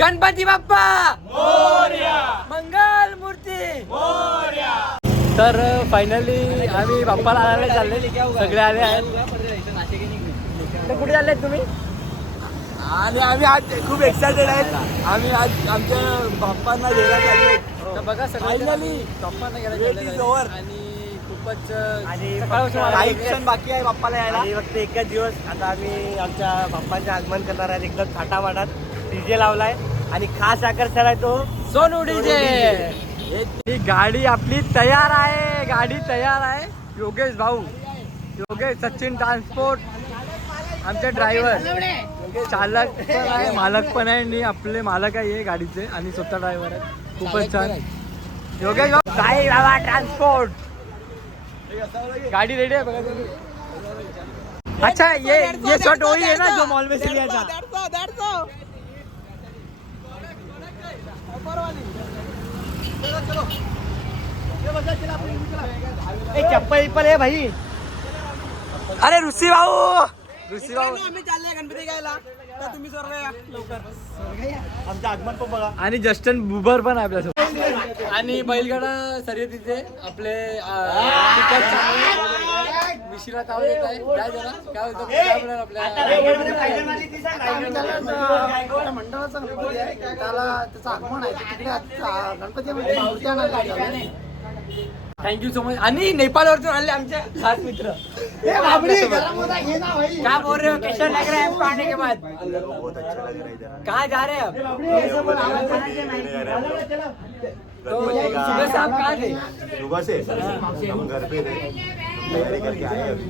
गणपती बाप्पा मोरया, मंगल मूर्ती मोरया. तर फायनली आम्ही बाप्पाला आणायला चालले, सगळे आले आहेत. तर कुठे चालले तुम्ही? आणि आम्ही आज खूप एक्सायटेड आहेत. आम्ही आज आमच्या बाप्पांना घ्यायला चाललो. तर बघा फायनली बाप्पांना Wait is over. आणि खूपच आणि काही क्षण बाकी आहे बाप्पाला यायला. आणि फक्त एकच दिवस आता आम्ही आमच्या बाप्पांचे आगमन करणार आहेत. एकदम थाटामाटात डीजे लावलाय आणि खास आकर्षण आहे तो सोनू डीजे. ही गाडी आपली तयार आहे, गाडी तयार आहे. योगेश भाऊ, योगेश सचिन ट्रान्सपोर्ट, आमचे ड्रायव्हर, चालक पण आहे, मालक पण आहे आणि आपले मालक आहे हे गाडीचे आणि स्वतः ड्रायव्हर आहे. खूपच छान. योगेश भाऊ साई बाबा ट्रान्सपोर्ट, गाडी रेडी आहे बघा तुम्ही. अच्छा ये शॉट वही है ना जो मॉल में से लिया था. चप्पल विप्पल आहे भाई. अरे ऋषी भाऊ, ऋषी भाऊ आम्ही चालले गणपती घ्यायला, तर तुम्ही सर्व या लवकर. आमचं आगमन पण बघा. आणि जस्टन बुबर पण आहे आपल्यासोबत. आणि बैलगाडा शर्यतीचे आपले विश्रात आवाज येत आहे. काय जरा काय होतं काय बोलाल आपल्या मंडळाचा गणपती आहे, त्याला त्याचं आगमन आहे तिकडे गणपती. Thank you so much. आणि नेपाळवरतून आले आमचे खास मित्र. क्या बोल रहे हो, कैसा लग रहा है आपको आने के बाद? कहाँ जा रहे हैं आप? तो सुबह से आप कहाँ थे? सुबह से हम घर पे थे, तैयारी करके आए अभी.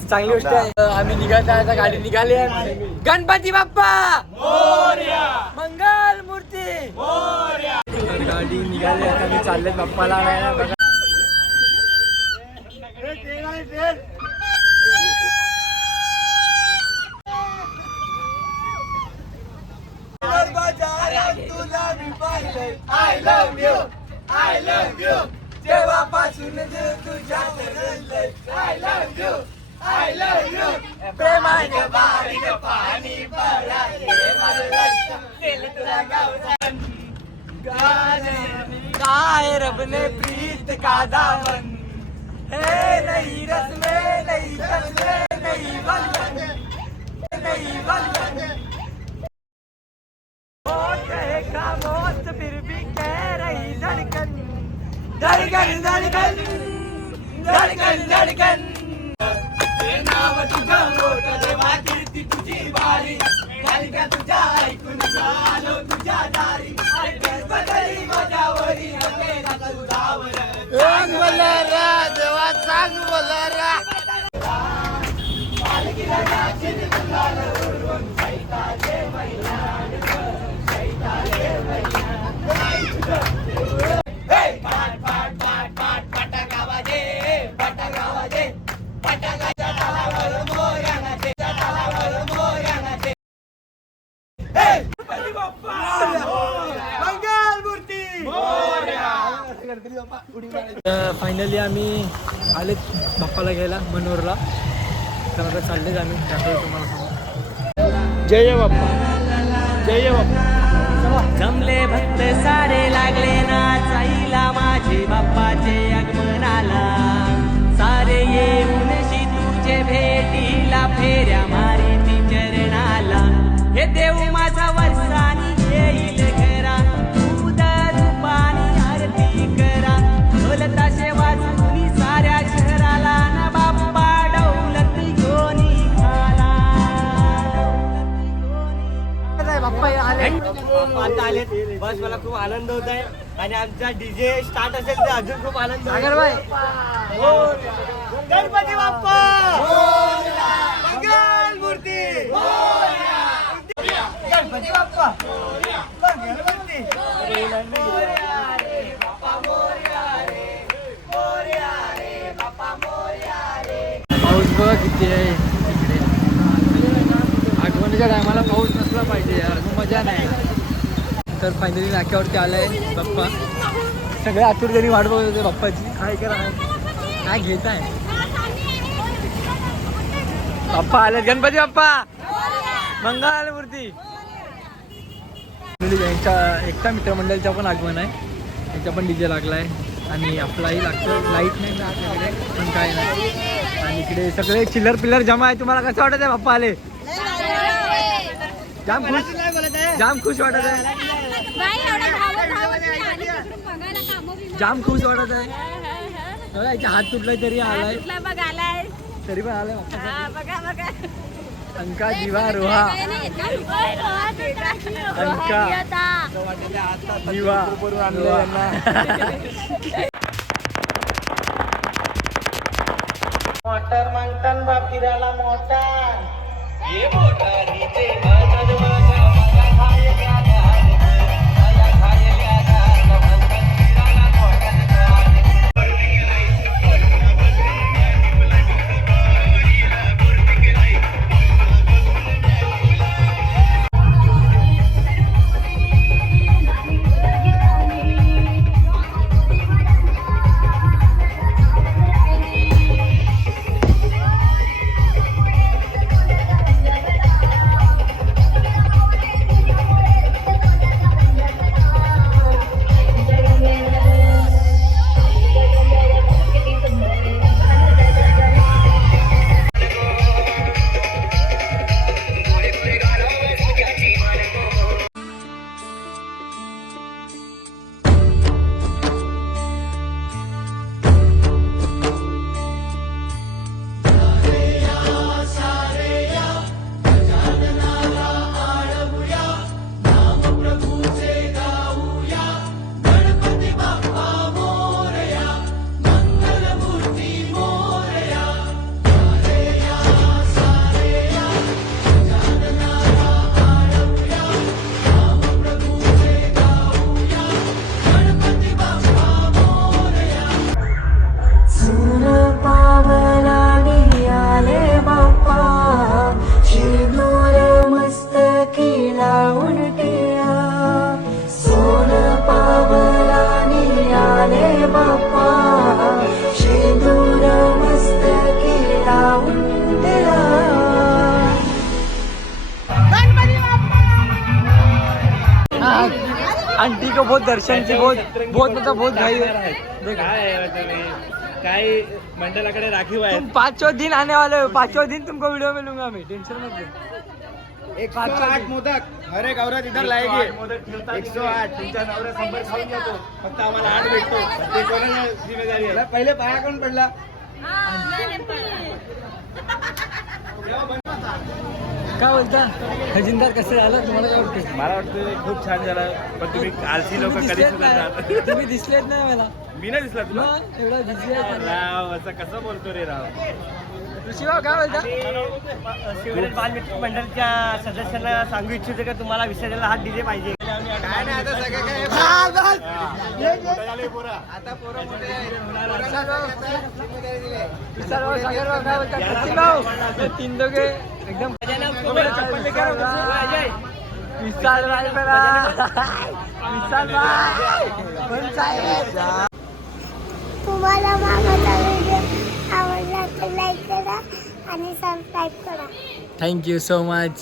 चांगली गोष्ट आहे. आम्ही निघत आहे, आता गाडी निघाली आहे. गणपती बाप्पा मोरया, मंगल मूर्ती. मोरया. तर गाडी निघाली, आता मी चालले बाप्पाला आणायला. बघा तुला मी पाहिलंय. I love you, I love you. जेव्हापासून तुझ्यात रंगलंय. I love you, I love you. प्रेमाने बारीक पाणी पडाले मला दिल तुला गावसान. काय रब ने प्रीत का दामन है नहीं रस में नहीं कस में नहीं बंधन नहीं बंधन. कहे खामोश फिर भी कह रही धड़कन धड़कन धड़कन धड़कन धड़कन. नाव तुझं मोठं देवा कीर्ती तुझी बारी. झाली का तुझ्या ऐकून आलो तुझ्या दारी. बदली माझ्यावरी हकेला तुझावर. सांग बोला रा देवा, सांग बोला रा. पालखीला नाचीन गुलाल उडवून सैताचे मैदान ग, सैताचे मैदान. हे पाट पाट पाट पाट पटाका वाजे, पटाका वाजे, पटाकाच्या तालावर मोरया नाचे, तालावर मोरया नाचे. हे गणपती बाप्पा मोरया, मंगल मूर्ती मोरया. गणपती बाप्पा उडी मारायची. फायनली आम्ही आले बाप्पाला घ्यायला मनोरला. तर आता चाललेच आम्ही, दाखवतो तुम्हाला समोर. जय बाप्पा, जय बाप्पा. जमले भक्त सारे लागले नाचाईला माझे बाप्पाचे आगमनाला. सारे येऊन तुझे भेटीला फेऱ्या मारी चरणाला. हे देव माझा वर्षानी येईल घरा. दूध तुपानी आरती करा. ढोलताशे वाजूनी साऱ्या शहराला ना बाप्पा डौलत घेऊन खाला. बाप्पा आले. आता आलेत बस. मला खूप आनंद होत आहे आणि आमचा डीजे स्टार्ट असेल तर अजून खूप आनंद होईल. सागर भाई गणपती बाप्पा मंगल मूर्ती. गणपती बाप्पा मंगल मूर्ती. पाऊस बघा किती आहे इकडे. आगमनाच्या टायमाला पाऊस नसला पाहिजे यार, मग मजा नाही. तर फायनली नाक्यावरती आलाय बाप्पा. सगळे आतुरतेने वाट बघत होते बाप्पाची. काय करा काय घेत आहे. बाप्पा आले, गणपती बाप्पा. मंगळमूर्ती यांच्या एकटा मित्रमंडळीचा पण आगमन आहे. त्यांचा पण डीजे लागलाय आणि आपलाही लागतो. लाईट नाही ना आपल्याकडे पण काय नाही. आणि इकडे सगळे चिल्लर पिल्लर जमा आहे. तुम्हाला कसं वाटत आहे बाप्पा आले? जाम खुश वाटत आहे. जाम खुश वाटत आहे. याच्या हात तुटलाय तरी आलाय. तरी पण आलाय बाप्पा. अंका दिवा रोहा अंका दिवा मोटर मागतान बा फिरायला मोटर आंटी को बहुत दर्शन की बहुत मतलब बहुत भाई काय मंडळाकडे राखीव आहे. तुम 5वें दिन आने वाले हो. 5वें दिन तुमको वीडियो में लूंगा मैं. टेंशन मत लो. 108 मोदक हर एक औरत इधर लाएगी. 108 तुमच्या नवरा 100 खाऊन जातो. फक्त आम्हाला 8 भेटतो. ते कोणाची जिम्मेदारी आहे? पहिले पाया कोण पडला? काय बोलता खजिनदार कसं झालं तुम्हाला? काय वाटतं? मला वाटतं खूप छान झाला. पण तुम्ही आलसी लोक कधी तुम्ही दिसलेत नाही मला. मी नाही दिसला तुला. एवढा बिझी आहे. राव असं कसं बोलतो रे राव. ऋषीभाऊ काय बोलता? शिवराज बालमित्र मंडळच्या सदस्यांना सांगू इच्छितो का तुम्हाला विसर्जनाला हात दिले पाहिजे. काय नाही आता सगळं काय आता पोरं मोठे भाऊ 3 दोघे एकदम विशाल भाई तुम्हाला माझा व्हिडिओ आवडला तर लाईक करा आणि सबस्क्राईब करा. Thank you so much.